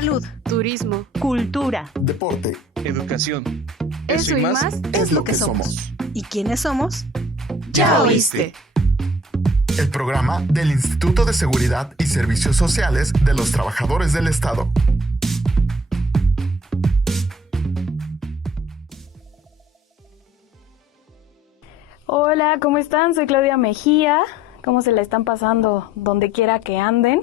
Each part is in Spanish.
Salud, turismo, cultura, deporte, educación. Eso y más es lo que somos. ¿Y quiénes somos? ¡Ya oíste! El programa del Instituto de Seguridad y Servicios Sociales de los Trabajadores del Estado. Hola, ¿cómo están? Soy Claudia Mejía. ¿Cómo se la están pasando donde quiera que anden?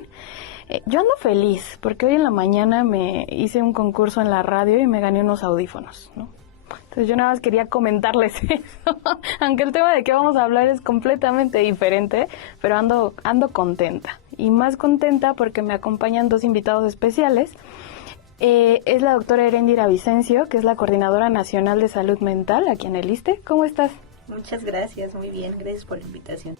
Yo ando feliz porque hoy en la mañana me hice un concurso en la radio y me gané unos audífonos, ¿no? Entonces yo nada más quería comentarles eso, aunque el tema de que vamos a hablar es completamente diferente, pero ando contenta. Y más contenta porque me acompañan dos invitados especiales. Es la doctora Heréndira Vicencio, que es la Coordinadora Nacional de Salud Mental aquí en el ISSSTE. ¿Cómo estás? Muchas gracias, muy bien, gracias por la invitación.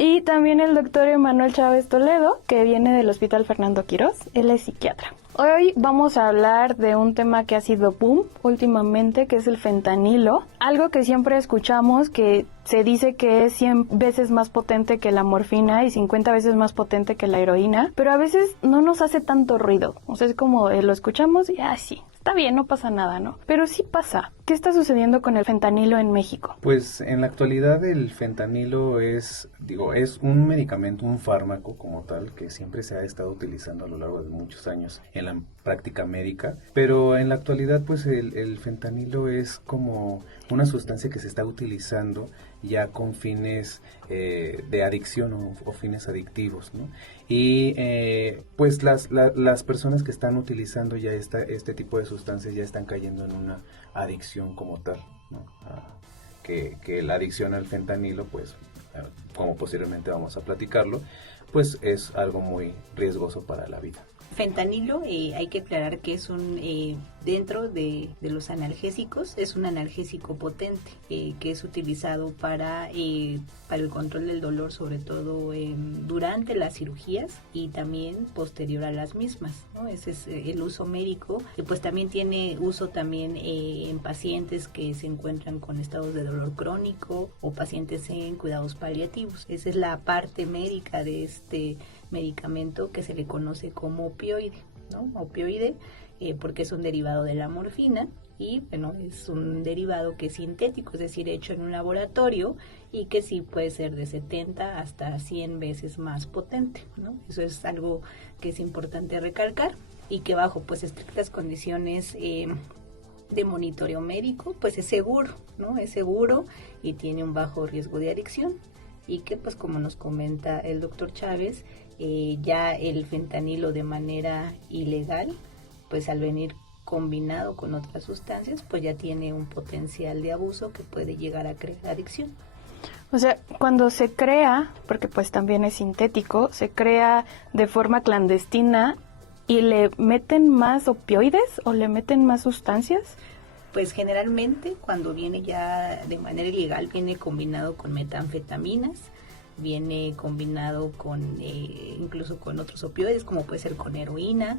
Y también el doctor Emanuel Chávez Toledo, que viene del Hospital Fernando Quirós, él es psiquiatra. Hoy vamos a hablar de un tema que ha sido boom últimamente, que es el fentanilo. Algo que siempre escuchamos, que se dice que es 100 veces más potente que la morfina y 50 veces más potente que la heroína, pero a veces no nos hace tanto ruido. O sea, es como lo escuchamos y sí, está bien, no pasa nada, ¿no? Pero sí pasa. ¿Qué está sucediendo con el fentanilo en México? Pues en la actualidad el fentanilo es un medicamento, un fármaco como tal, que siempre se ha estado utilizando a lo largo de muchos años en la práctica médica, pero en la actualidad pues el fentanilo es como una sustancia que se está utilizando ya con fines de adicción o fines adictivos, ¿no? Y pues las personas que están utilizando ya este tipo de sustancias ya están cayendo en una adicción como tal, ¿no? Que la adicción al fentanilo, pues como posteriormente vamos a platicarlo, pues es algo muy riesgoso para la vida. Fentanilo, hay que aclarar que es dentro de los analgésicos, es un analgésico potente que es utilizado para el control del dolor, sobre todo durante las cirugías y también posterior a las mismas, ¿no? Ese es el uso médico, y pues también tiene uso también en pacientes que se encuentran con estados de dolor crónico o pacientes en cuidados paliativos. Esa es la parte médica de este medicamento que se le conoce como opioide, ¿no? Opioide porque es un derivado de la morfina y bueno, es un derivado que es sintético, es decir, hecho en un laboratorio y que sí puede ser de 70 hasta 100 veces más potente, ¿no? Eso es algo que es importante recalcar y que bajo pues estrictas condiciones de monitoreo médico pues es seguro, ¿no? Es seguro y tiene un bajo riesgo de adicción y que pues como nos comenta el doctor Chávez, ya el fentanilo de manera ilegal, pues al venir combinado con otras sustancias, pues ya tiene un potencial de abuso que puede llegar a crear adicción. O sea, cuando se crea, porque pues también es sintético, se crea de forma clandestina y le meten más opioides o le meten más sustancias. Pues generalmente cuando viene ya de manera ilegal viene combinado con metanfetaminas, viene combinado con incluso con otros opioides como puede ser con heroína,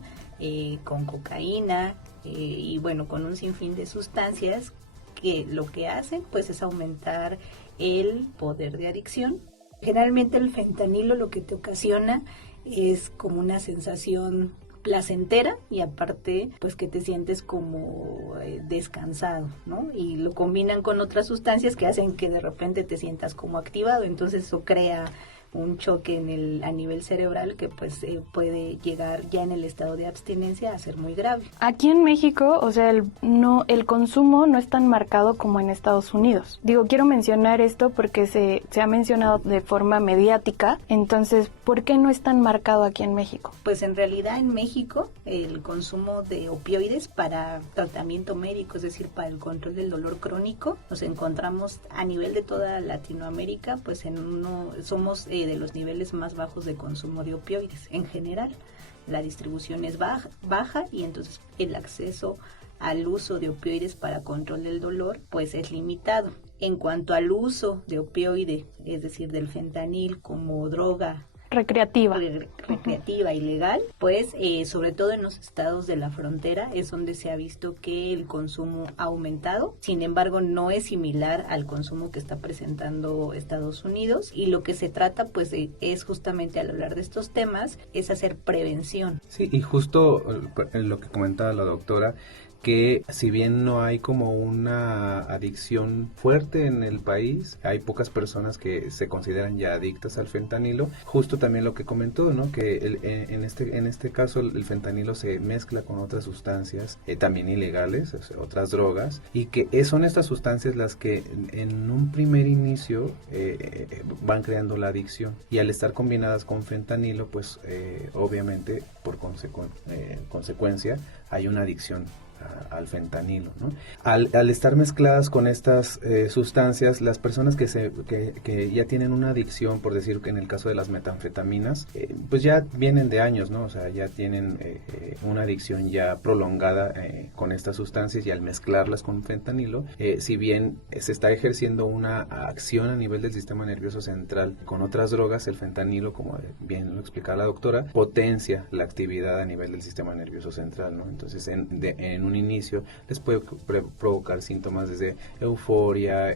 con cocaína y bueno, con un sinfín de sustancias que lo que hacen pues es aumentar el poder de adicción. Generalmente el fentanilo lo que te ocasiona es como una sensación placentera y aparte pues que te sientes como descansado, ¿no? Y lo combinan con otras sustancias que hacen que de repente te sientas como activado, entonces eso crea un choque a nivel cerebral que pues puede llegar ya en el estado de abstinencia a ser muy grave. Aquí en México, o sea, el consumo no es tan marcado como en Estados Unidos. Digo, quiero mencionar esto porque se ha mencionado de forma mediática, entonces, ¿por qué no es tan marcado aquí en México? Pues en realidad en México el consumo de opioides para tratamiento médico, es decir, para el control del dolor crónico, nos encontramos a nivel de toda Latinoamérica, pues somos de los niveles más bajos de consumo de opioides en general. La distribución es baja y entonces el acceso al uso de opioides para control del dolor pues es limitado. En cuanto al uso de opioide, es decir, del fentanil como droga recreativa. Recreativa y legal, pues sobre todo en los estados de la frontera es donde se ha visto que el consumo ha aumentado. Sin embargo, no es similar al consumo que está presentando Estados Unidos, y lo que se trata pues es justamente, al hablar de estos temas, es hacer prevención. Sí, y justo lo que comentaba la doctora, que si bien no hay como una adicción fuerte en el país, hay pocas personas que se consideran ya adictas al fentanilo. Justo también lo que comentó, ¿no? Que en este caso el fentanilo se mezcla con otras sustancias también ilegales, o sea, otras drogas, y que son estas sustancias las que en un primer inicio van creando la adicción, y al estar combinadas con fentanilo, pues obviamente por consecuencia hay una adicción al fentanilo, ¿no? Al estar mezcladas con estas sustancias, las personas que ya tienen una adicción, por decir que en el caso de las metanfetaminas, pues ya vienen de años, ¿no? O sea, ya tienen una adicción ya prolongada con estas sustancias, y al mezclarlas con fentanilo, si bien se está ejerciendo una acción a nivel del sistema nervioso central con otras drogas, el fentanilo, como bien lo explicaba la doctora, potencia la actividad a nivel del sistema nervioso central, ¿no? Entonces, en un inicio les puede provocar síntomas desde euforia,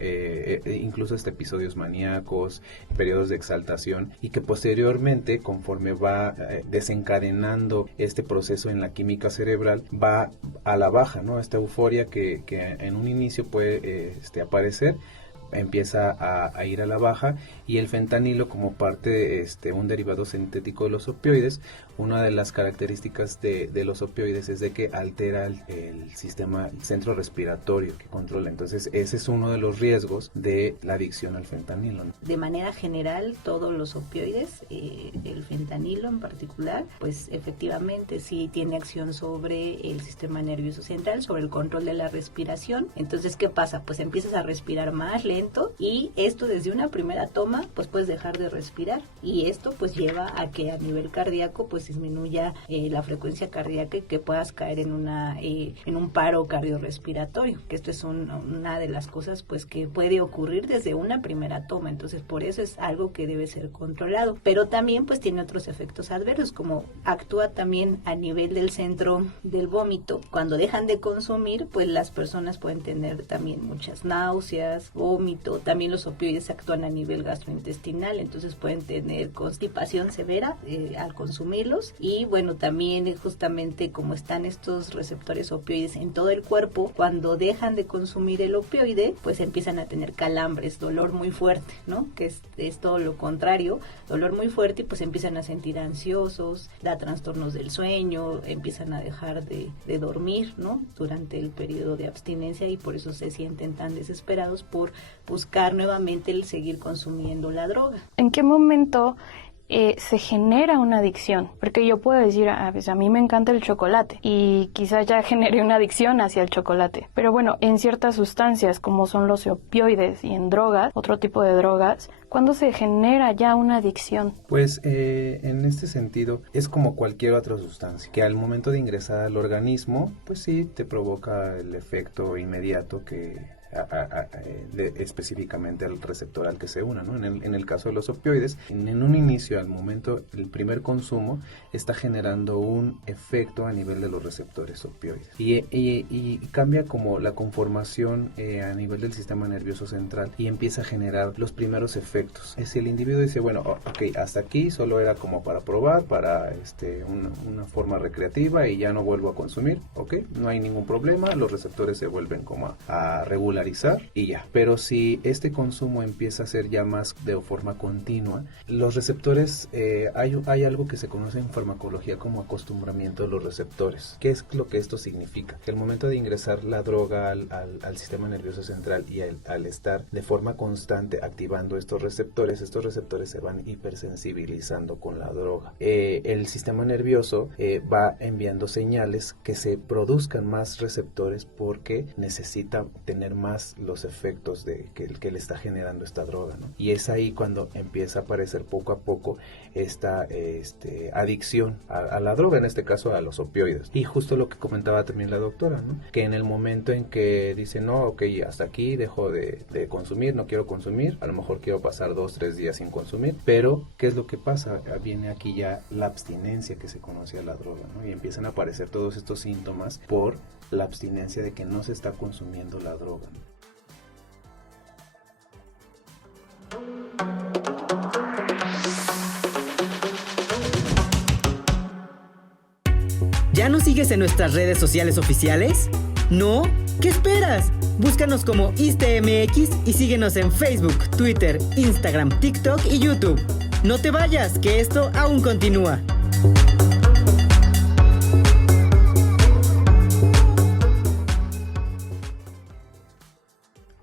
incluso hasta episodios maníacos, periodos de exaltación, y que posteriormente, conforme va desencadenando este proceso en la química cerebral, va a la baja, ¿no? Esta euforia que en un inicio puede aparecer, empieza a ir a la baja, y el fentanilo, como parte de un derivado sintético de los opioides, una de las características de los opioides es de que altera el sistema, el centro respiratorio que controla. Entonces ese es uno de los riesgos de la adicción al fentanilo, ¿no? De manera general, todos los opioides, el fentanilo en particular, pues efectivamente sí tiene acción sobre el sistema nervioso central, sobre el control de la respiración. Entonces, ¿qué pasa? Pues empiezas a respirar más lento, y esto desde una primera toma pues puedes dejar de respirar, y esto pues lleva a que a nivel cardíaco pues disminuya la frecuencia cardíaca, y que puedas caer en un paro cardiorrespiratorio, que esto es una de las cosas pues que puede ocurrir desde una primera toma. Entonces, por eso es algo que debe ser controlado, pero también pues tiene otros efectos adversos, como actúa también a nivel del centro del vómito. Cuando dejan de consumir, pues las personas pueden tener también muchas náuseas, vómito. También los opioides actúan a nivel gastrointestinal, entonces pueden tener constipación severa al consumirlos. Y bueno, también justamente como están estos receptores opioides en todo el cuerpo, cuando dejan de consumir el opioide, pues empiezan a tener calambres, dolor muy fuerte, ¿no? Que es todo lo contrario, dolor muy fuerte, y pues empiezan a sentir ansiosos, da trastornos del sueño, empiezan a dejar de dormir, ¿no? Durante el periodo de abstinencia, y por eso se sienten tan desesperados por buscar nuevamente el seguir consumiendo la droga. ¿En qué momento se genera una adicción? Porque yo puedo decir, pues a mí me encanta el chocolate, y quizás ya generé una adicción hacia el chocolate. Pero bueno, en ciertas sustancias como son los opioides, y en drogas, otro tipo de drogas, ¿cuándo se genera ya una adicción? Pues en este sentido es como cualquier otra sustancia, que al momento de ingresar al organismo, pues sí te provoca el efecto inmediato que específicamente al receptor al que se una, ¿no? En el caso de los opioides, en un inicio, al momento, el primer consumo está generando un efecto a nivel de los receptores opioides, y cambia como la conformación a nivel del sistema nervioso central, y empieza a generar los primeros efectos. Es el individuo dice, bueno, ok, hasta aquí solo era como para probar, para una forma recreativa, y ya no vuelvo a consumir, ok, no hay ningún problema, los receptores se vuelven como a regular y ya. Pero si este consumo empieza a ser ya más de forma continua, los receptores, hay algo que se conoce en farmacología como acostumbramiento de los receptores. ¿Qué es lo que esto significa? Que al momento de ingresar la droga al sistema nervioso central, y al estar de forma constante activando estos receptores se van hipersensibilizando con la droga. El sistema nervioso va enviando señales que se produzcan más receptores, porque necesita tener más más los efectos que le está generando esta droga, ¿no? Y es ahí cuando empieza a aparecer poco a poco esta adicción a la droga, en este caso a los opioides. Y justo lo que comentaba también la doctora, ¿no? Que en el momento en que dice, no, ok, hasta aquí dejo de consumir, no quiero consumir, a lo mejor quiero pasar 2-3 días sin consumir, pero ¿qué es lo que pasa? Viene aquí ya la abstinencia que se conoce a la droga, ¿no? Y empiezan a aparecer todos estos síntomas por la abstinencia de que no se está consumiendo la droga, ¿no? ¿Ya nos sigues en nuestras redes sociales oficiales? ¿No? ¿Qué esperas? Búscanos como ISTEMX y síguenos en Facebook, Twitter, Instagram, TikTok y YouTube. No te vayas, que esto aún continúa.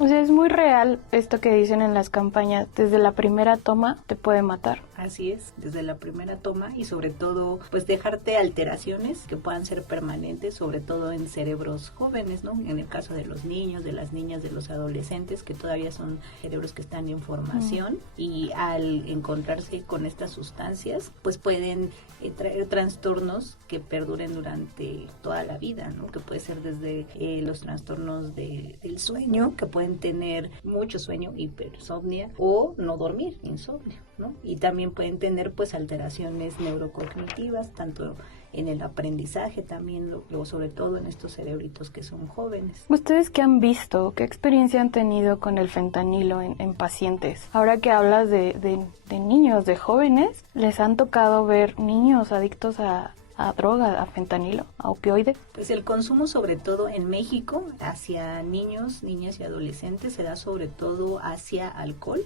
O sea, es muy real esto que dicen en las campañas, desde la primera toma te puede matar. Así es, desde la primera toma y sobre todo pues dejarte alteraciones que puedan ser permanentes, sobre todo en cerebros jóvenes, ¿no? En el caso de los niños, de las niñas, de los adolescentes, que todavía son cerebros que están en formación y al encontrarse con estas sustancias pues pueden traer trastornos que perduren durante toda la vida, ¿no? Que puede ser desde los trastornos del sueño, que pueden tener mucho sueño, hipersomnia o no dormir, insomnio, ¿no? Y también pueden tener pues alteraciones neurocognitivas, tanto en el aprendizaje también, sobre todo en estos cerebritos que son jóvenes. ¿Ustedes qué han visto? ¿Qué experiencia han tenido con el fentanilo en pacientes? Ahora que hablas de niños, de jóvenes, ¿les han tocado ver niños adictos a droga, a fentanilo, a opioide? Pues el consumo sobre todo en México hacia niños, niñas y adolescentes se da sobre todo hacia alcohol,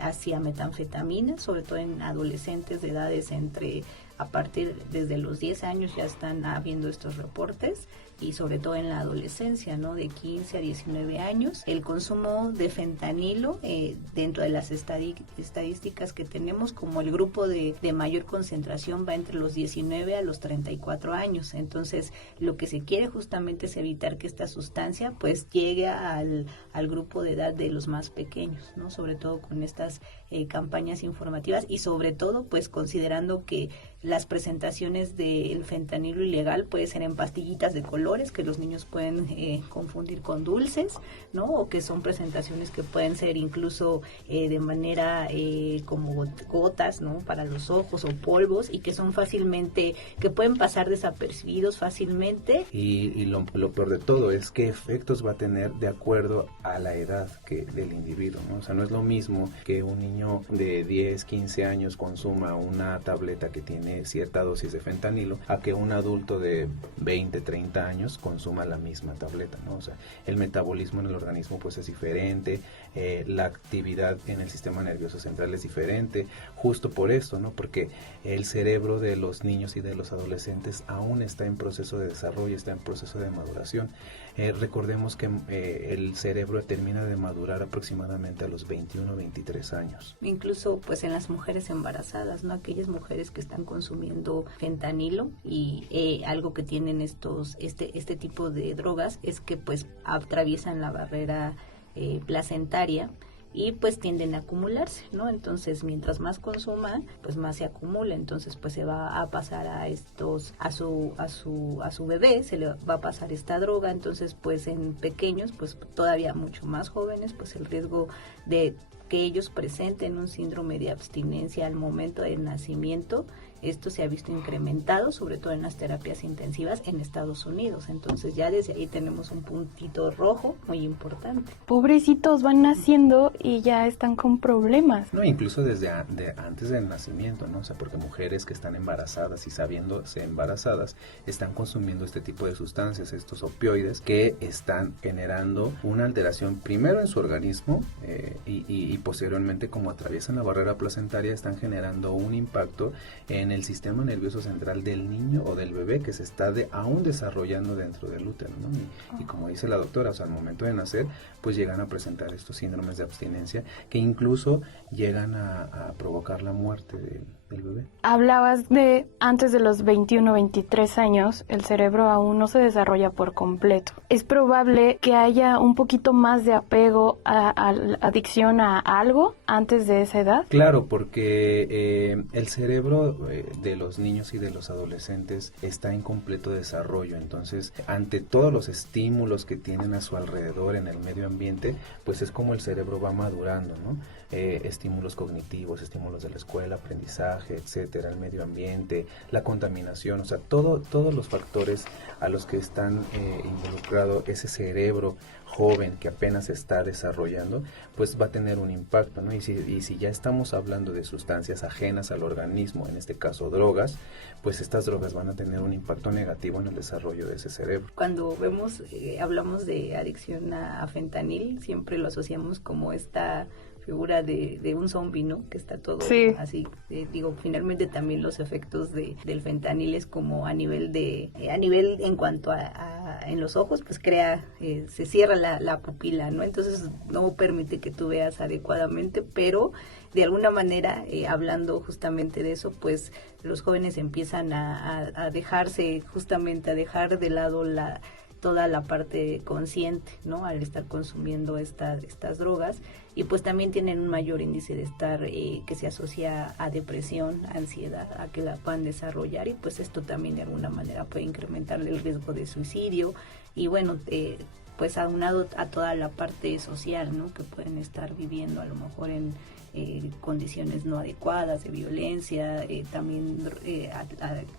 hacia metanfetamina, sobre todo en adolescentes de edades a partir desde los 10 años ya están habiendo estos reportes, y sobre todo en la adolescencia, ¿no? De 15 a 19 años. El consumo de fentanilo, dentro de las estadísticas que tenemos, como el grupo de mayor concentración va entre los 19 a los 34 años. Entonces, lo que se quiere justamente es evitar que esta sustancia pues llegue al grupo de edad de los más pequeños, ¿no? Sobre todo con estas campañas informativas y sobre todo pues considerando que las presentaciones del fentanilo ilegal puede ser en pastillitas de colores que los niños pueden confundir con dulces, ¿no? O que son presentaciones que pueden ser incluso de manera como gotas, ¿no? Para los ojos o polvos, y que son que pueden pasar desapercibidos fácilmente. Y lo peor de todo es qué efectos va a tener de acuerdo a la edad del individuo, ¿no? O sea, no es lo mismo que un niño de 10, 15 años consuma una tableta que tiene cierta dosis de fentanilo a que un adulto de 20, 30 años consuma la misma tableta, ¿no? O sea, el metabolismo en el organismo pues es diferente, la actividad en el sistema nervioso central es diferente, justo por esto, ¿no? Porque el cerebro de los niños y de los adolescentes aún está en proceso de desarrollo, está en proceso de maduración. Recordemos que el cerebro termina de madurar aproximadamente a los 21 o 23 años. Incluso pues en las mujeres embarazadas, ¿no? Aquellas mujeres que están consumiendo fentanilo y algo que tienen este tipo de drogas es que pues atraviesan la barrera placentaria y pues tienden a acumularse, ¿no? Entonces, mientras más consuma, pues más se acumula, entonces pues se va a pasar a su bebé, se le va a pasar esta droga, entonces pues en pequeños, pues todavía mucho más jóvenes, pues el riesgo de que ellos presenten un síndrome de abstinencia al momento del nacimiento, esto se ha visto incrementado, sobre todo en las terapias intensivas en Estados Unidos. Entonces ya desde ahí tenemos un puntito rojo muy importante. Pobrecitos, van naciendo y ya están con problemas. No, incluso desde antes del nacimiento, ¿no? O sea, porque mujeres que están embarazadas y sabiéndose embarazadas están consumiendo este tipo de sustancias, estos opioides, que están generando una alteración primero en su organismo y posteriormente, como atraviesan la barrera placentaria, están generando un impacto en el sistema nervioso central del niño o del bebé que se está aún desarrollando dentro del útero, ¿no? Y como dice la doctora, o sea, al momento de nacer, pues llegan a presentar estos síndromes de abstinencia que incluso llegan a provocar la muerte del bebé. Hablabas de antes de los 21, 23 años, el cerebro aún no se desarrolla por completo. ¿Es probable que haya un poquito más de apego a la adicción a algo antes de esa edad? Claro, porque el cerebro de los niños y de los adolescentes está en completo desarrollo. Entonces, ante todos los estímulos que tienen a su alrededor en el medio ambiente, pues es como el cerebro va madurando, ¿no? Estímulos cognitivos, estímulos de la escuela, aprendizaje, etcétera, el medio ambiente, la contaminación, o sea, todos los factores a los que están involucrado ese cerebro joven que apenas se está desarrollando, pues va a tener un impacto, ¿no? Y si ya estamos hablando de sustancias ajenas al organismo, en este caso drogas, pues estas drogas van a tener un impacto negativo en el desarrollo de ese cerebro. Cuando hablamos de adicción a fentanil, siempre lo asociamos como esta figura de un zombie, ¿no? Que está todo así. Finalmente también los efectos del fentanil es como a nivel en cuanto a en los ojos, pues se cierra la pupila, ¿no? Entonces no permite que tú veas adecuadamente, pero de alguna manera, hablando justamente de eso, pues los jóvenes empiezan a dejar de lado toda la parte consciente, ¿no? Al estar consumiendo estas drogas, y pues también tienen un mayor índice de estar que se asocia a depresión, ansiedad, a que la puedan desarrollar, y pues esto también de alguna manera puede incrementar el riesgo de suicidio, y bueno, pues aunado a toda la parte social, ¿no? Que pueden estar viviendo a lo mejor en condiciones no adecuadas de violencia, también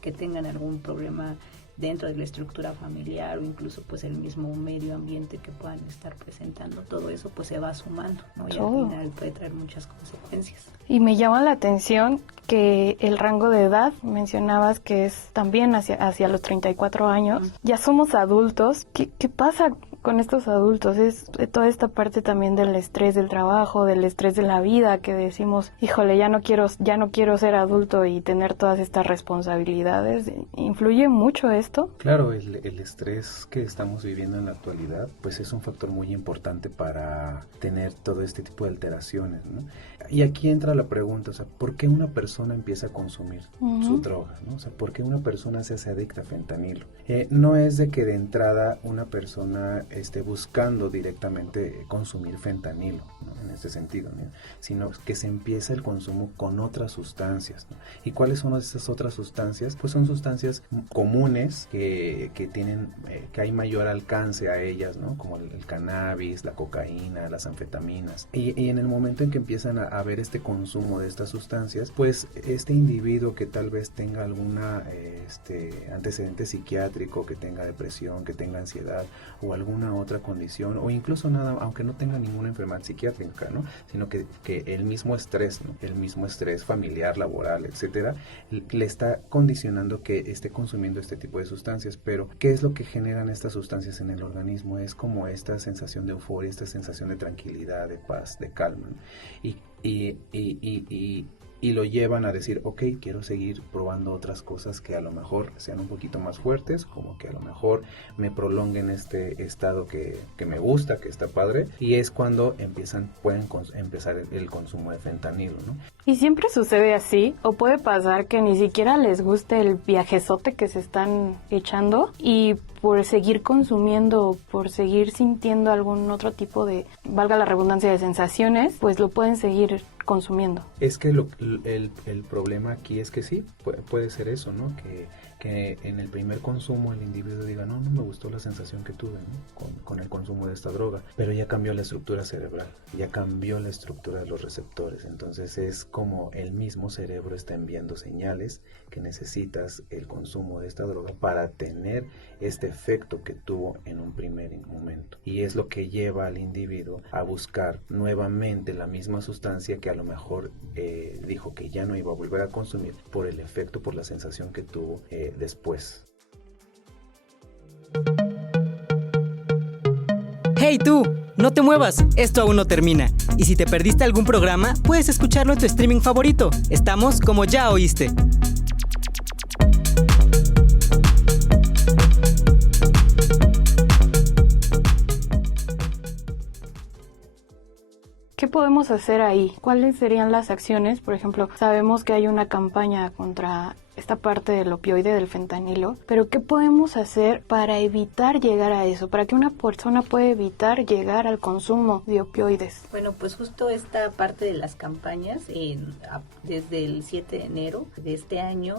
que tengan algún problema dentro de la estructura familiar o incluso pues el mismo medio ambiente que puedan estar presentando. Todo eso pues se va sumando, ¿no? Y al final puede traer muchas consecuencias. Y me llama la atención que el rango de edad, mencionabas que es también hacia los 34 años. Ya somos adultos. ¿Qué pasa con estos adultos? Es toda esta parte también del estrés del trabajo, del estrés de la vida, que decimos, híjole, ya no quiero ser adulto y tener todas estas responsabilidades. ¿Influye mucho esto? Claro, el estrés que estamos viviendo en la actualidad, pues es un factor muy importante para tener todo este tipo de alteraciones, ¿no? Y aquí entra la pregunta, o sea, ¿por qué una persona empieza a consumir su droga, ¿no? O sea, ¿por qué una persona se hace adicta a fentanilo? No es de que de entrada una persona esté buscando directamente consumir fentanilo, ¿no? En este sentido, ¿no? Sino que se empieza el consumo con otras sustancias, ¿no? ¿Y cuáles son esas otras sustancias? Pues son sustancias comunes que tienen, que hay mayor alcance a ellas, ¿no? Como el cannabis, la cocaína, las anfetaminas. Y en el momento en que empiezan a ver este consumo de estas sustancias, pues este individuo que tal vez tenga alguna antecedente psiquiátrico, que tenga depresión, que tenga ansiedad o alguna otra condición, o incluso nada, aunque no tenga ninguna enfermedad psiquiátrica, ¿no? Sino que el mismo estrés, ¿no? El mismo estrés familiar, laboral, etcétera, le está condicionando que esté consumiendo este tipo de sustancias. Pero ¿qué es lo que generan estas sustancias en el organismo? Es como esta sensación de euforia, esta sensación de tranquilidad, de paz, de calma, ¿no? Y lo llevan a decir, ok, quiero seguir probando otras cosas que a lo mejor sean un poquito más fuertes, como que a lo mejor me prolonguen este estado que me gusta, que está padre, y es cuando pueden empezar el consumo de fentanilo, ¿no? ¿Y siempre sucede así? ¿O puede pasar que ni siquiera les guste el viajezote que se están echando y por seguir consumiendo, por seguir sintiendo algún otro tipo de, valga la redundancia, de sensaciones, pues lo pueden seguir consumiendo? Es que el problema aquí es que sí, puede ser eso, ¿no? Que en el primer consumo el individuo diga, no me gustó la sensación que tuve, ¿no? con el consumo de esta droga, pero ya cambió la estructura cerebral, ya cambió la estructura de los receptores. Entonces es como el mismo cerebro está enviando señales que necesitas el consumo de esta droga para tener este efecto que tuvo en un primer momento, y es lo que lleva al individuo a buscar nuevamente la misma sustancia que a lo mejor dijo que ya no iba a volver a consumir por el efecto, por la sensación que tuvo después. ¡Hey tú! No te muevas, esto aún no termina. Y si te perdiste algún programa, puedes escucharlo en tu streaming favorito. Estamos como Ya Oíste. ¿Qué podemos hacer ahí? ¿Cuáles serían las acciones? Por ejemplo, sabemos que hay una campaña contra esta parte del opioide, del fentanilo, pero ¿qué podemos hacer para evitar llegar a eso? Para que una persona pueda evitar llegar al consumo de opioides. Bueno, pues justo esta parte de las campañas, desde el 7 de enero de este año,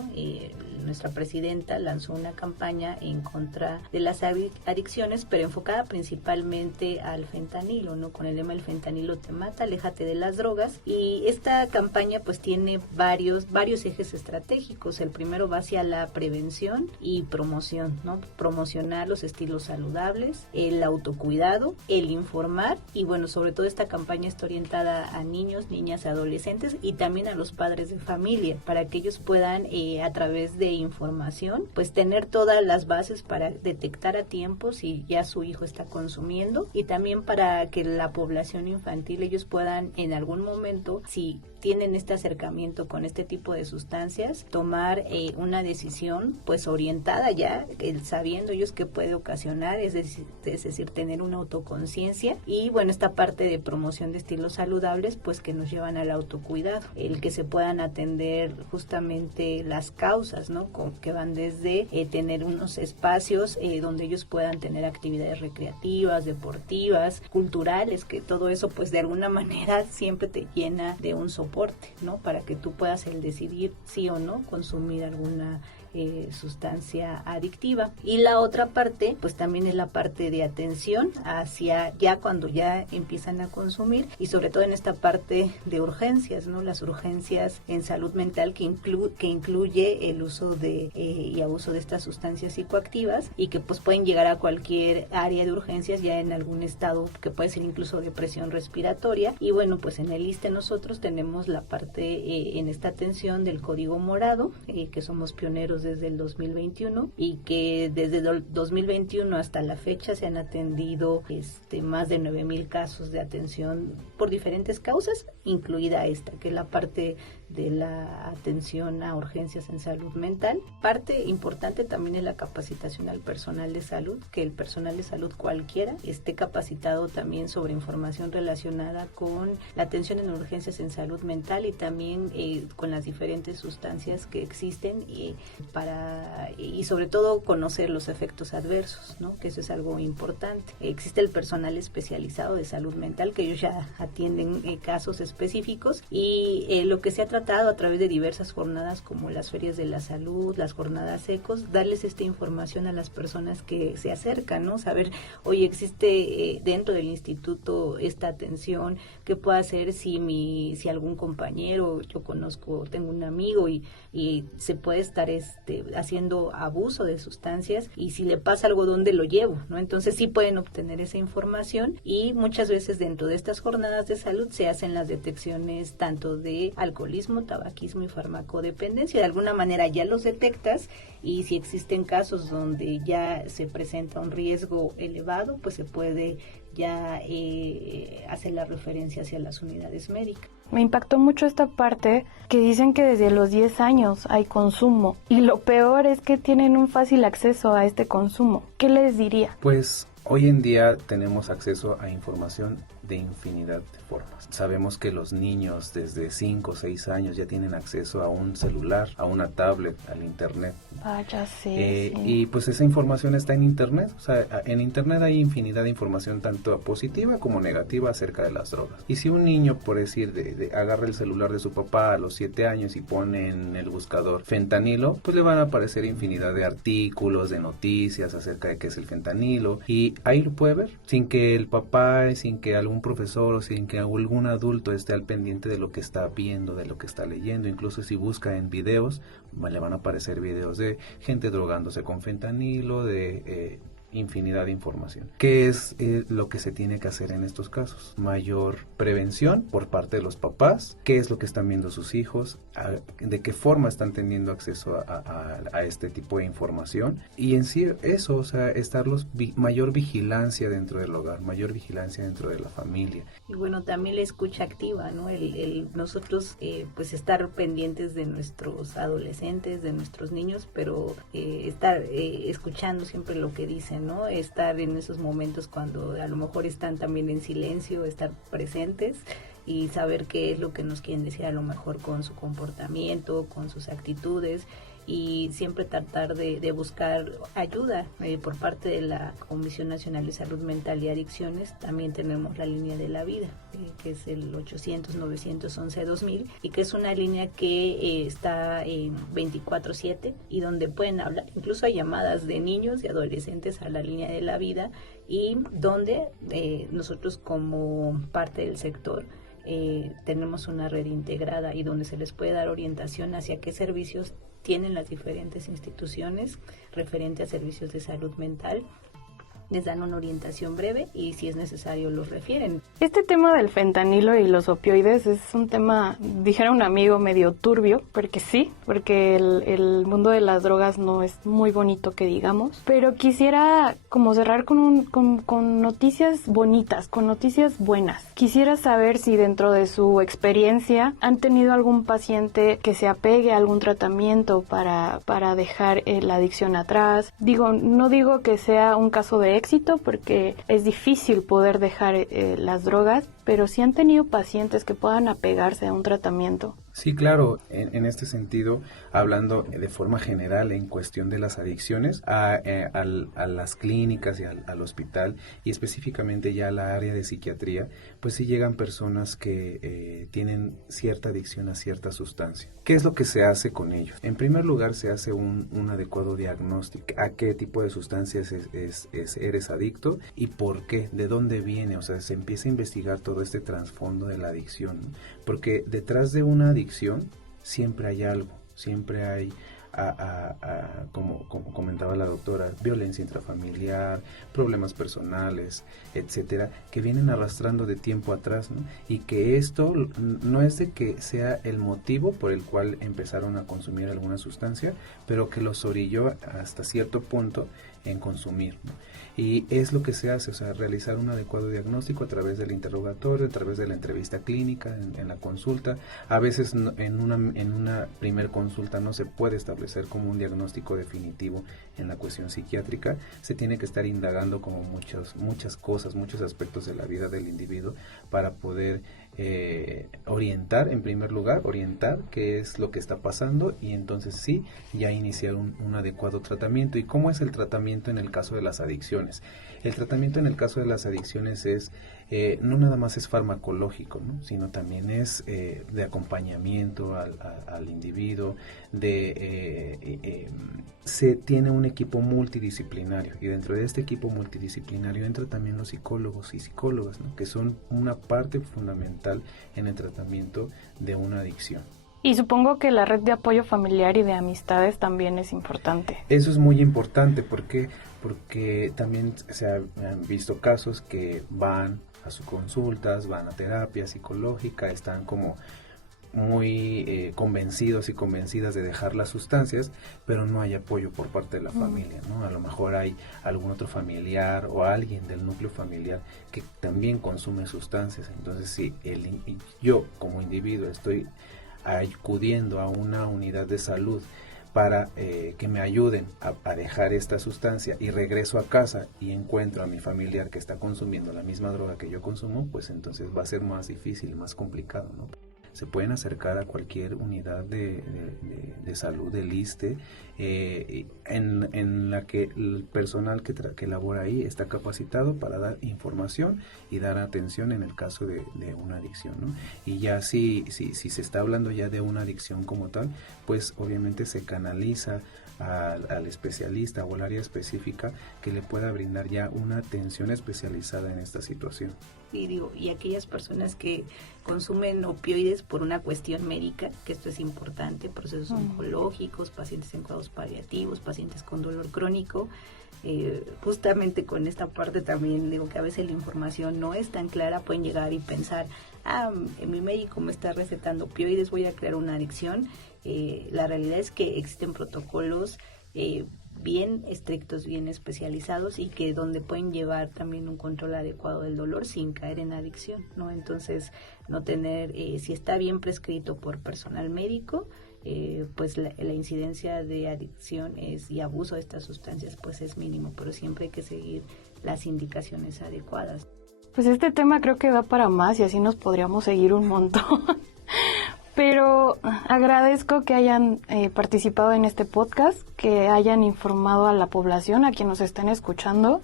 nuestra presidenta lanzó una campaña en contra de las adicciones, pero enfocada principalmente al fentanilo, ¿no? Con el lema "el fentanilo te mata, aléjate de las drogas". Y esta campaña pues tiene varios ejes estratégicos. El primero va hacia la prevención y promoción, ¿no? Promocionar los estilos saludables, el autocuidado, el informar, y bueno, sobre todo esta campaña está orientada a niños, niñas, adolescentes y también a los padres de familia, para que ellos puedan a través de información pues tener todas las bases para detectar a tiempo si ya su hijo está consumiendo, y también para que la población infantil ellos puedan en algún momento, si tienen este acercamiento con este tipo de sustancias, tomar una decisión pues orientada ya, sabiendo ellos que puede ocasionar, es decir, tener una autoconciencia. Y bueno, esta parte de promoción de estilos saludables pues que nos llevan al autocuidado, el que se puedan atender justamente las causas, ¿no? Que van desde tener unos espacios donde ellos puedan tener actividades recreativas, deportivas, culturales, que todo eso pues de alguna manera siempre te llena de un soporte, ¿no? Para que tú puedas decidir sí o no consumir alguna sustancia adictiva. Y la otra parte pues también es la parte de atención hacia ya cuando ya empiezan a consumir, y sobre todo en esta parte de urgencias, ¿no? Las urgencias en salud mental que incluye el uso y abuso de estas sustancias psicoactivas, y que pues pueden llegar a cualquier área de urgencias ya en algún estado que puede ser incluso depresión respiratoria. Y bueno, pues en el ISSSTE nosotros tenemos la parte en esta atención del código morado, que somos pioneros desde el 2021, y que desde el 2021 hasta la fecha se han atendido más de 9,000 casos de atención por diferentes causas, incluida esta, que es la parte de la atención a urgencias en salud mental. Parte importante también es la capacitación al personal de salud, que el personal de salud cualquiera esté capacitado también sobre información relacionada con la atención en urgencias en salud mental, y también con las diferentes sustancias que existen, y sobre todo conocer los efectos adversos, ¿no? Que eso es algo importante. Existe el personal especializado de salud mental, que ellos ya atienden casos específicos, y lo que se ha tratado a través de diversas jornadas como las ferias de la salud, las jornadas ECOS, darles esta información a las personas que se acercan, ¿no? Saber, oye, existe dentro del instituto esta atención, ¿qué puedo hacer si algún compañero, yo conozco, tengo un amigo y se puede estar haciendo abuso de sustancias, y si le pasa algo, ¿dónde lo llevo? ¿No? Entonces sí pueden obtener esa información, y muchas veces dentro de estas jornadas de salud se hacen las detecciones tanto de alcoholismo, tabaquismo y farmacodependencia. De alguna manera ya los detectas, y si existen casos donde ya se presenta un riesgo elevado, pues se puede ya hacer la referencia hacia las unidades médicas. Me impactó mucho esta parte que dicen que desde los 10 años hay consumo, y lo peor es que tienen un fácil acceso a este consumo. ¿Qué les diría? Pues hoy en día tenemos acceso a información de infinidad de formas. Sabemos que los niños desde 5 o 6 años ya tienen acceso a un celular, a una tablet, al internet. Vaya, sí. Y pues esa información está en internet. O sea, en internet hay infinidad de información tanto positiva como negativa acerca de las drogas. Y si un niño, por decir, agarra el celular de su papá a los 7 años y pone en el buscador fentanilo, pues le van a aparecer infinidad de artículos, de noticias acerca de qué es el fentanilo, y ahí lo puede ver sin que el papá, sin que algún profesor o sin que algún adulto esté al pendiente de lo que está viendo, de lo que está leyendo. Incluso si busca en videos, le van a aparecer videos de gente drogándose con fentanilo, de infinidad de información. ¿Qué es lo que se tiene que hacer en estos casos? Mayor prevención por parte de los papás. ¿Qué es lo que están viendo sus hijos? ¿De qué forma están teniendo acceso a este tipo de información? Y en sí eso, o sea, mayor vigilancia dentro del hogar, mayor vigilancia dentro de la familia. Y bueno, también la escucha activa, ¿no? Nosotros pues estar pendientes de nuestros adolescentes, de nuestros niños, pero estar escuchando siempre lo que dicen, ¿no? Estar en esos momentos cuando a lo mejor están también en silencio, estar presentes, y saber qué es lo que nos quieren decir a lo mejor con su comportamiento, con sus actitudes, y siempre tratar de buscar ayuda por parte de la Comisión Nacional de Salud Mental y Adicciones. También tenemos la línea de la vida, que es el 800-911-2000, y que es una línea que está en 24/7 y donde pueden hablar. Incluso hay llamadas de niños y adolescentes a la línea de la vida, y donde nosotros como parte del sector tenemos una red integrada y donde se les puede dar orientación hacia qué servicios tienen las diferentes instituciones referente a servicios de salud mental. Les dan una orientación breve y si es necesario los refieren. Este tema del fentanilo y los opioides es un tema, dijera un amigo, medio turbio, porque el mundo de las drogas no es muy bonito que digamos, pero quisiera como cerrar con noticias bonitas, con noticias buenas. Quisiera saber si dentro de su experiencia han tenido algún paciente que se apegue a algún tratamiento para dejar la adicción atrás. No digo que sea un caso de éxito porque es difícil poder dejar las drogas, pero sí han tenido pacientes que puedan apegarse a un tratamiento. Sí, claro, en este sentido, hablando de forma general en cuestión de las adicciones, a las clínicas y al hospital, y específicamente ya a la área de psiquiatría, pues sí llegan personas que tienen cierta adicción a cierta sustancia. ¿Qué es lo que se hace con ellos? En primer lugar, se hace un adecuado diagnóstico. ¿A qué tipo de sustancias eres adicto y por qué? ¿De dónde viene? O sea, se empieza a investigar todo este trasfondo de la adicción, ¿no? Porque detrás de una adicción siempre hay algo, siempre hay, como comentaba la doctora, violencia intrafamiliar, problemas personales, etcétera, que vienen arrastrando de tiempo atrás, ¿no? Y que esto no es de que sea el motivo por el cual empezaron a consumir alguna sustancia, pero que los orilló hasta cierto punto en consumir, ¿no? Y es lo que se hace, o sea, realizar un adecuado diagnóstico a través del interrogatorio, a través de la entrevista clínica, en la consulta. A veces en una primer consulta no se puede establecer como un diagnóstico definitivo en la cuestión psiquiátrica. Se tiene que estar indagando como muchas cosas, muchos aspectos de la vida del individuo para poder orientar qué es lo que está pasando y entonces sí, ya iniciar un adecuado tratamiento. ¿Y cómo es el tratamiento en el caso de las adicciones? El tratamiento en el caso de las adicciones no nada más es farmacológico, ¿no? Sino también es de acompañamiento al individuo, se tiene un equipo multidisciplinario y dentro de este equipo multidisciplinario entran también los psicólogos y psicólogas, ¿no? Que son una parte fundamental en el tratamiento de una adicción. Y supongo que la red de apoyo familiar y de amistades también es importante. Eso es muy importante porque también se han visto casos que van a sus consultas, van a terapia psicológica, están como muy convencidos y convencidas de dejar las sustancias, pero no hay apoyo por parte de la familia, ¿no? A lo mejor hay algún otro familiar o alguien del núcleo familiar que también consume sustancias. Entonces, si yo como individuo estoy acudiendo a una unidad de salud para que me ayuden a dejar esta sustancia y regreso a casa y encuentro a mi familiar que está consumiendo la misma droga que yo consumo, pues entonces va a ser más difícil, más complicado, ¿no? Se pueden acercar a cualquier unidad de salud del ISSSTE en la que el personal que labora ahí está capacitado para dar información y dar atención en el caso de una adicción, ¿no? Y ya si se está hablando ya de una adicción como tal, pues obviamente se canaliza al especialista o al área específica que le pueda brindar ya una atención especializada en esta situación. Y aquellas personas que consumen opioides por una cuestión médica, que esto es importante, procesos oncológicos, pacientes en cuidados paliativos, pacientes con dolor crónico, justamente con esta parte también digo que a veces la información no es tan clara, pueden llegar y pensar, mi médico me está recetando opioides, voy a crear una adicción. La realidad es que existen protocolos bien estrictos, bien especializados y que donde pueden llevar también un control adecuado del dolor sin caer en adicción, ¿no? Entonces, no tener, si está bien prescrito por personal médico, pues la incidencia de adicción y abuso de estas sustancias pues es mínimo, pero siempre hay que seguir las indicaciones adecuadas. Pues este tema creo que da para más y así nos podríamos seguir un montón. Pero agradezco que hayan participado en este podcast, que hayan informado a la población, a quien nos están escuchando,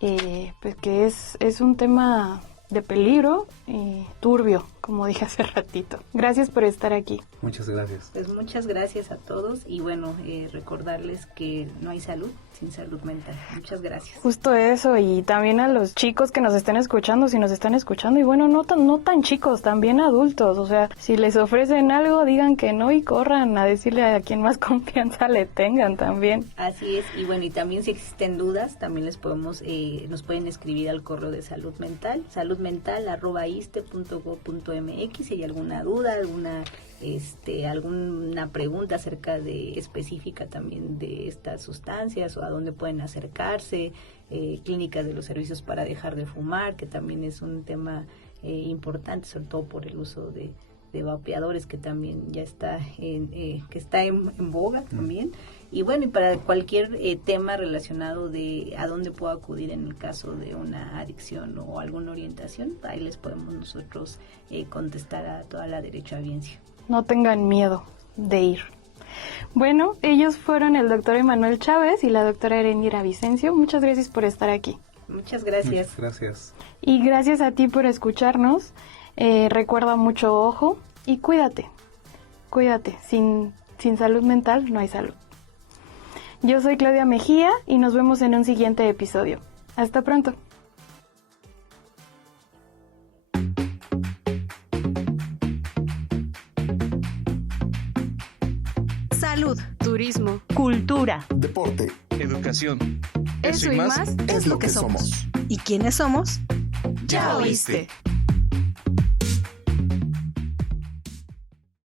pues que es un tema de peligro y turbio, como dije hace ratito. Gracias por estar aquí. Muchas gracias. Pues muchas gracias a todos y bueno, recordarles que no hay salud sin salud mental. Muchas gracias. Justo eso, y también a los chicos que nos estén escuchando, si nos están escuchando, y bueno, no tan chicos, también adultos, o sea, si les ofrecen algo, digan que no y corran a decirle a quien más confianza le tengan también. Así es, y bueno, y también si existen dudas, también les podemos, nos pueden escribir al correo de salud mental, saludmental@iste.go.mx, si hay alguna duda, alguna pregunta acerca de específica también de estas sustancias o a dónde pueden acercarse, clínicas de los servicios para dejar de fumar, que también es un tema importante, sobre todo por el uso de vapeadores, que también ya está en boga también. Y bueno, y para cualquier tema relacionado de a dónde puedo acudir en el caso de una adicción o alguna orientación, ahí les podemos nosotros contestar a toda la derechohabiencia. No tengan miedo de ir. Bueno, ellos fueron el doctor Emanuel Chávez y la doctora Erendira Vicencio. Muchas gracias por estar aquí. Muchas gracias. Muchas gracias. Y gracias a ti por escucharnos. Recuerda mucho ojo y cuídate. Cuídate. Sin salud mental no hay salud. Yo soy Claudia Mejía y nos vemos en un siguiente episodio. Hasta pronto. Salud, turismo, Cultura, deporte, Educación. eso y más es lo que somos. ¿Y quiénes somos? Ya oíste.